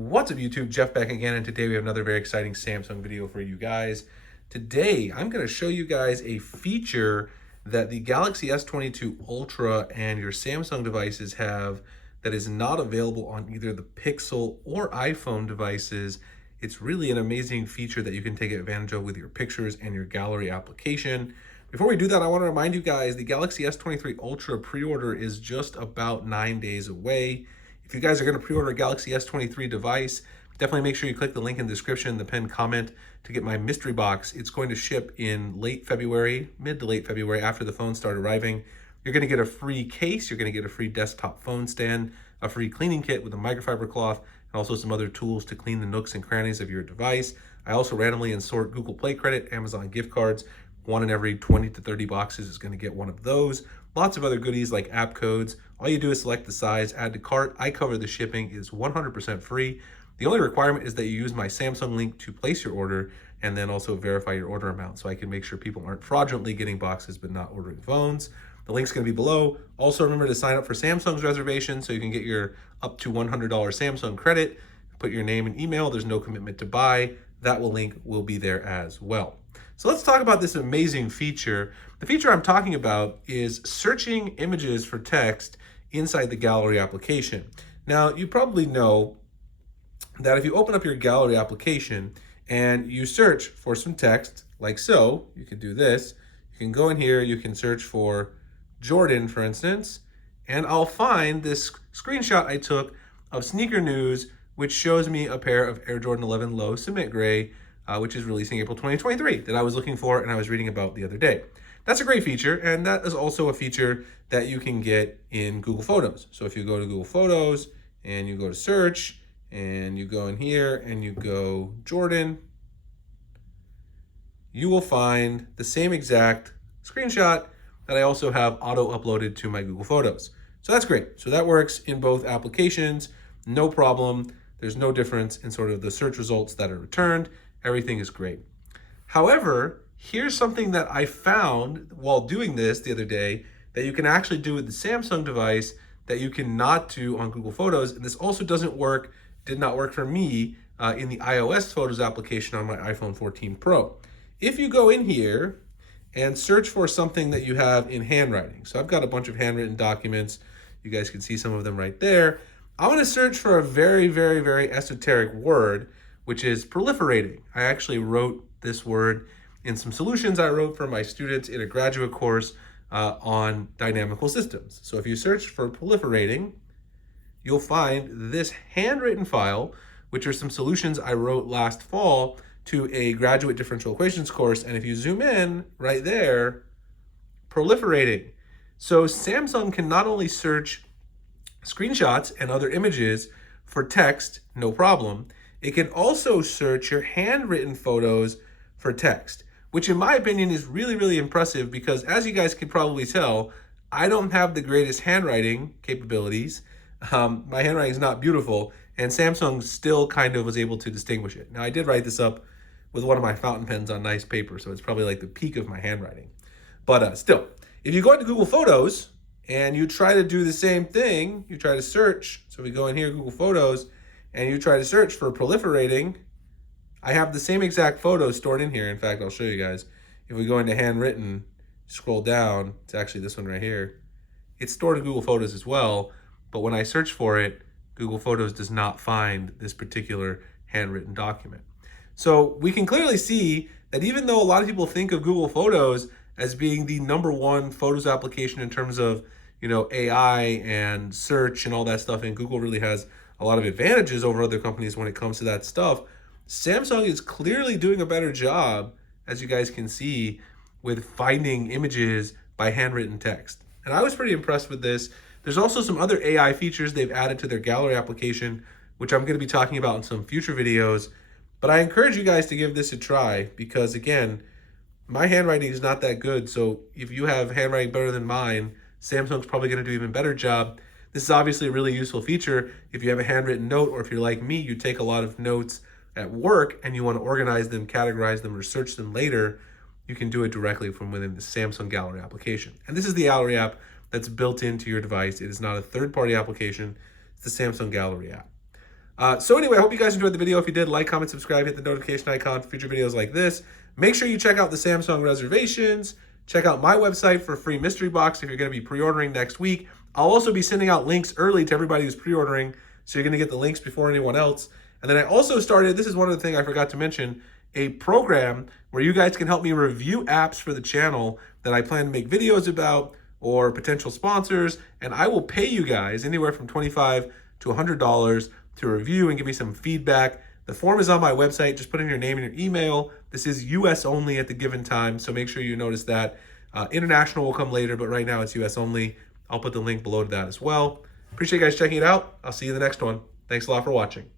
What's up YouTube, Jeff back again, and today we have another very exciting Samsung video for you guys. Today I'm going to show you guys a feature that the Galaxy S22 Ultra and your Samsung devices have that is not available on either the Pixel or iPhone devices. It's really an amazing feature that you can take advantage of with your pictures and your gallery application. Before we do that, I want to remind you guys the Galaxy S23 Ultra pre-order is just about 9 days away. If you guys are going to pre-order a Galaxy S23 device, definitely make sure you click the link in the description, the pinned comment, to get my mystery box. It's going to ship in late February, mid to late February, after the phones start arriving. You're going to get a free case, you're going to get a free desktop phone stand, a free cleaning kit with a microfiber cloth, and also some other tools to clean the nooks and crannies of your device. I also randomly insert Google Play credit, Amazon gift cards. One in every 20 to 30 boxes is going to get one of those. Lots of other goodies like app codes. All you do is select the size, add to cart. I cover the shipping. It is 100% free. The only requirement is that you use my Samsung link to place your order and then also verify your order amount so I can make sure people aren't fraudulently getting boxes but not ordering phones. The link's going to be below. Also remember to sign up for Samsung's reservation so you can get your up to $100 Samsung credit. Put your name and email. There's no commitment to buy. That link will be there as well. So let's talk about this amazing feature. The feature I'm talking about is searching images for text inside the gallery application. Now, you probably know that if you open up your gallery application and you search for some text, like so, you can do this. You can go in here, you can search for Jordan, for instance, and I'll find this screenshot I took of Sneaker News, which shows me a pair of Air Jordan 11 Low Cement Gray, which is releasing April 2023, that I was looking for and I was reading about the other day. That's a great feature, and that is also a feature that you can get in Google Photos. So if you go to Google Photos and you go to search and you go in here and you go Jordan, you will find the same exact screenshot that I also have auto-uploaded to my Google Photos. So that's great. So that works in both applications, no problem. There's no difference in sort of the search results that are returned. Everything is great. However, here's something that I found while doing this the other day that you can actually do with the Samsung device that you cannot do on Google Photos. And this also did not work for me in the iOS Photos application on my iPhone 14 Pro. If you go in here and search for something that you have in handwriting. So I've got a bunch of handwritten documents. You guys can see some of them right there. I'm going to search for a very, very, very esoteric word, which is proliferating. I actually wrote this word in some solutions I wrote for my students in a graduate course on dynamical systems. So if you search for proliferating, you'll find this handwritten file, which are some solutions I wrote last fall to a graduate differential equations course. And if you zoom in right there, proliferating. So Samsung can not only search screenshots and other images for text, no problem. It can also search your handwritten photos for text, which in my opinion is really, really impressive because as you guys can probably tell, I don't have the greatest handwriting capabilities. My handwriting is not beautiful, and Samsung still kind of was able to distinguish it. Now, I did write this up with one of my fountain pens on nice paper, so it's probably like the peak of my handwriting. But still, if you go into Google Photos and you try to do the same thing, you try to search. So we go in here, Google Photos, and you try to search for proliferating, I have the same exact photos stored in here. In fact, I'll show you guys. If we go into handwritten, scroll down, it's actually this one right here. It's stored in Google Photos as well, but when I search for it, Google Photos does not find this particular handwritten document. So we can clearly see that even though a lot of people think of Google Photos as being the #1 photos application in terms of, AI and search and all that stuff, and Google really has a lot of advantages over other companies when it comes to that stuff, Samsung is clearly doing a better job, as you guys can see, with finding images by handwritten text. And I was pretty impressed with this. There's also some other AI features they've added to their gallery application, which I'm going to be talking about in some future videos. But I encourage you guys to give this a try because, again, my handwriting is not that good. So if you have handwriting better than mine, Samsung's probably going to do an even better job. This is obviously a really useful feature if you have a handwritten note, or if you're like me, you take a lot of notes at work and you want to organize them, categorize them, or search them later. You can do it directly from within the Samsung Gallery application. And this is the Gallery app that's built into your device. It is not a third-party application. It's the Samsung Gallery app. So anyway, I hope you guys enjoyed the video. If you did, like, comment, subscribe, hit the notification icon for future videos like this. Make sure you check out the Samsung reservations. Check out my website for a free mystery box if you're going to be pre-ordering next week. I'll also be sending out links early to everybody who's pre-ordering, so you're going to get the links before anyone else. And then I also started, this is one of the things I forgot to mention, a program where you guys can help me review apps for the channel that I plan to make videos about or potential sponsors, and I will pay you guys anywhere from $25 to $100 to review and give me some feedback. The form is on my website. Just put in your name and your email. This is US only at the given time, so make sure you notice that. International will come later, but right now it's US only. I'll put the link below to that as well. Appreciate you guys checking it out. I'll see you in the next one. Thanks a lot for watching.